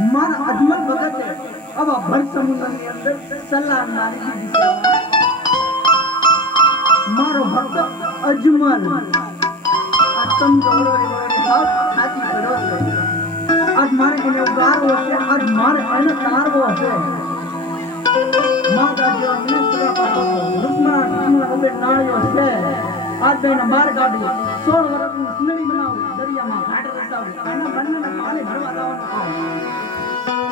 મારા અજમલ ભગતે આવા ભર સમુદ્રની અંદર સલાહ મારી દીધી છે મારો ભક્ત અજમલ આ સમજોરો હાથ ખાતી પડ્યો છે આજ મારે એને ઉગારવો છે આજ મારે એને તારવો છે માતા જેવા મિનિસ્ટર પાડો રુકમા રુકમા ઉબે નાળ્યો છે આજ બેને બાર કાઢી 16 વર્ષની સુંદરી બનાવું દરિયામાં ઘાટ રસાવું આના બંનેને પાણી ભરવા લાવવાનું